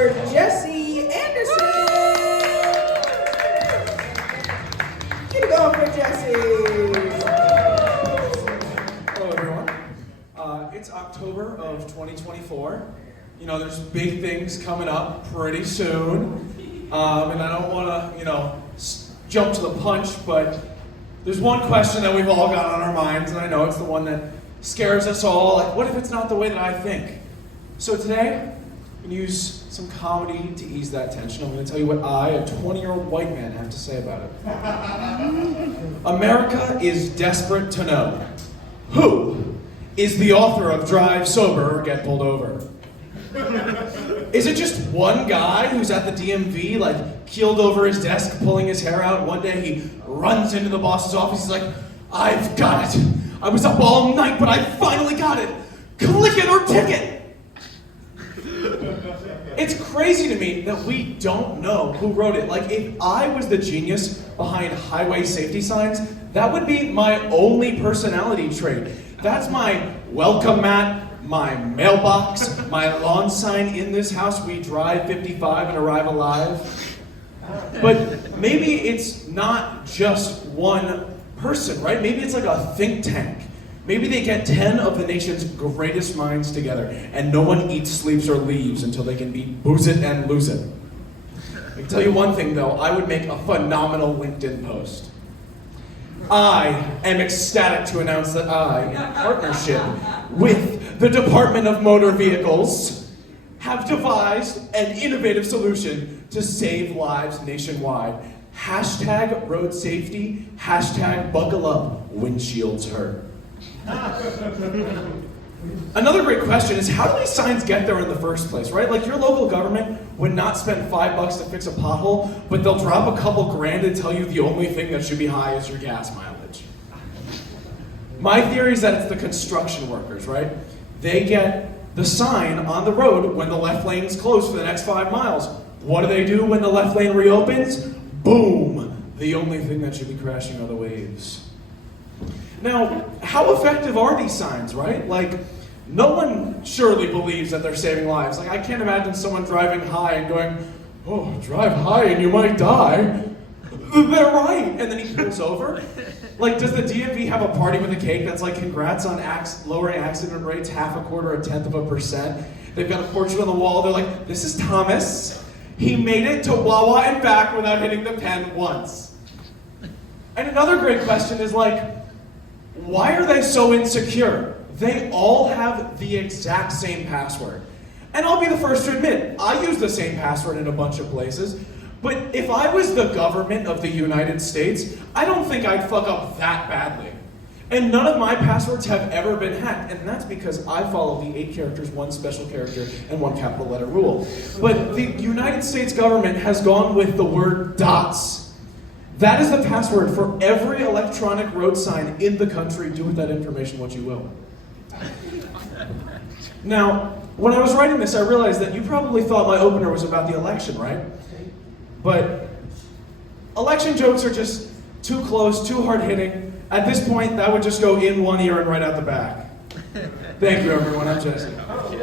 for Jesse Anderson. Keep it going for Jesse. Hello, everyone. It's October of 2024. You know, there's big things coming up pretty soon. And I don't want to, jump to the punch, but there's one question that we've all got on our minds, and I know it's the one that scares us all. Like, what if it's not the way that I think? So today, I'm going to use some comedy to ease that tension. I'm going to tell you what I, a 20-year-old white man, have to say about it. America is desperate to know who is the author of Drive Sober or Get Pulled Over. Is it just one guy who's at the DMV, like, keeled over his desk, pulling his hair out? One day he runs into the boss's office, he's like, "I've got it. I was up all night, but I finally got it. Click it or ticket." It's crazy to me that we don't know who wrote it. Like, if I was the genius behind highway safety signs, that would be my only personality trait. That's my welcome mat, my mailbox, my lawn sign. In this house, we drive 55 and arrive alive. But maybe it's not just one person, right? Maybe it's like a think tank. Maybe they get 10 of the nation's greatest minds together, and no one eats, sleeps, or leaves until they can be booze it and lose it. I can tell you one thing, though. I would make a phenomenal LinkedIn post. I am ecstatic to announce that I, in partnership with the Department of Motor Vehicles, have devised an innovative solution to save lives nationwide. Hashtag road safety, hashtag buckle up, windshields hurt. Another great question is, how do these signs get there in the first place, right? Like, your local government would not spend $5 to fix a pothole, but they'll drop a couple grand and tell you the only thing that should be high is your gas mileage. My theory is that it's the construction workers, right? They get the sign on the road when the left lane is closed for the next 5 miles. What do when the left lane reopens? Boom! The only thing that should be crashing are the waves. Now, how effective are these signs, right? Like, no one surely believes that they're saving lives. Like, I can't imagine someone driving high and going, "Oh, drive high and you might die." They're right. And then he pulls over. Like, does the DMV have a party with a cake that's like, "Congrats on lowering accident rates 0.25%. They've got a portrait on the wall. They're like, "This is Thomas. He made it to Wawa and back without hitting the pen once." And another great question is, like, why are they so insecure? They all have the exact same password. And I'll be the first to admit, I use the same password in a bunch of places. But if I was the government of the United States, I don't think I'd fuck up that badly. And none of my passwords have ever been hacked, and that's because I follow the 8 characters, 1 special character, and 1 capital letter rule. But the United States government has gone with the word dots. That is the password for every electronic road sign in the country. Do with that information what you will. Now, when I was writing this, I realized that you probably thought my opener was about the election, right? But election jokes are just too close, too hard-hitting. At this point, that would just go in one ear and right out the back. Thank you, everyone. I'm Jesse. Keep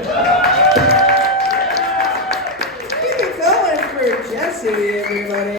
it going for Jesse, everybody.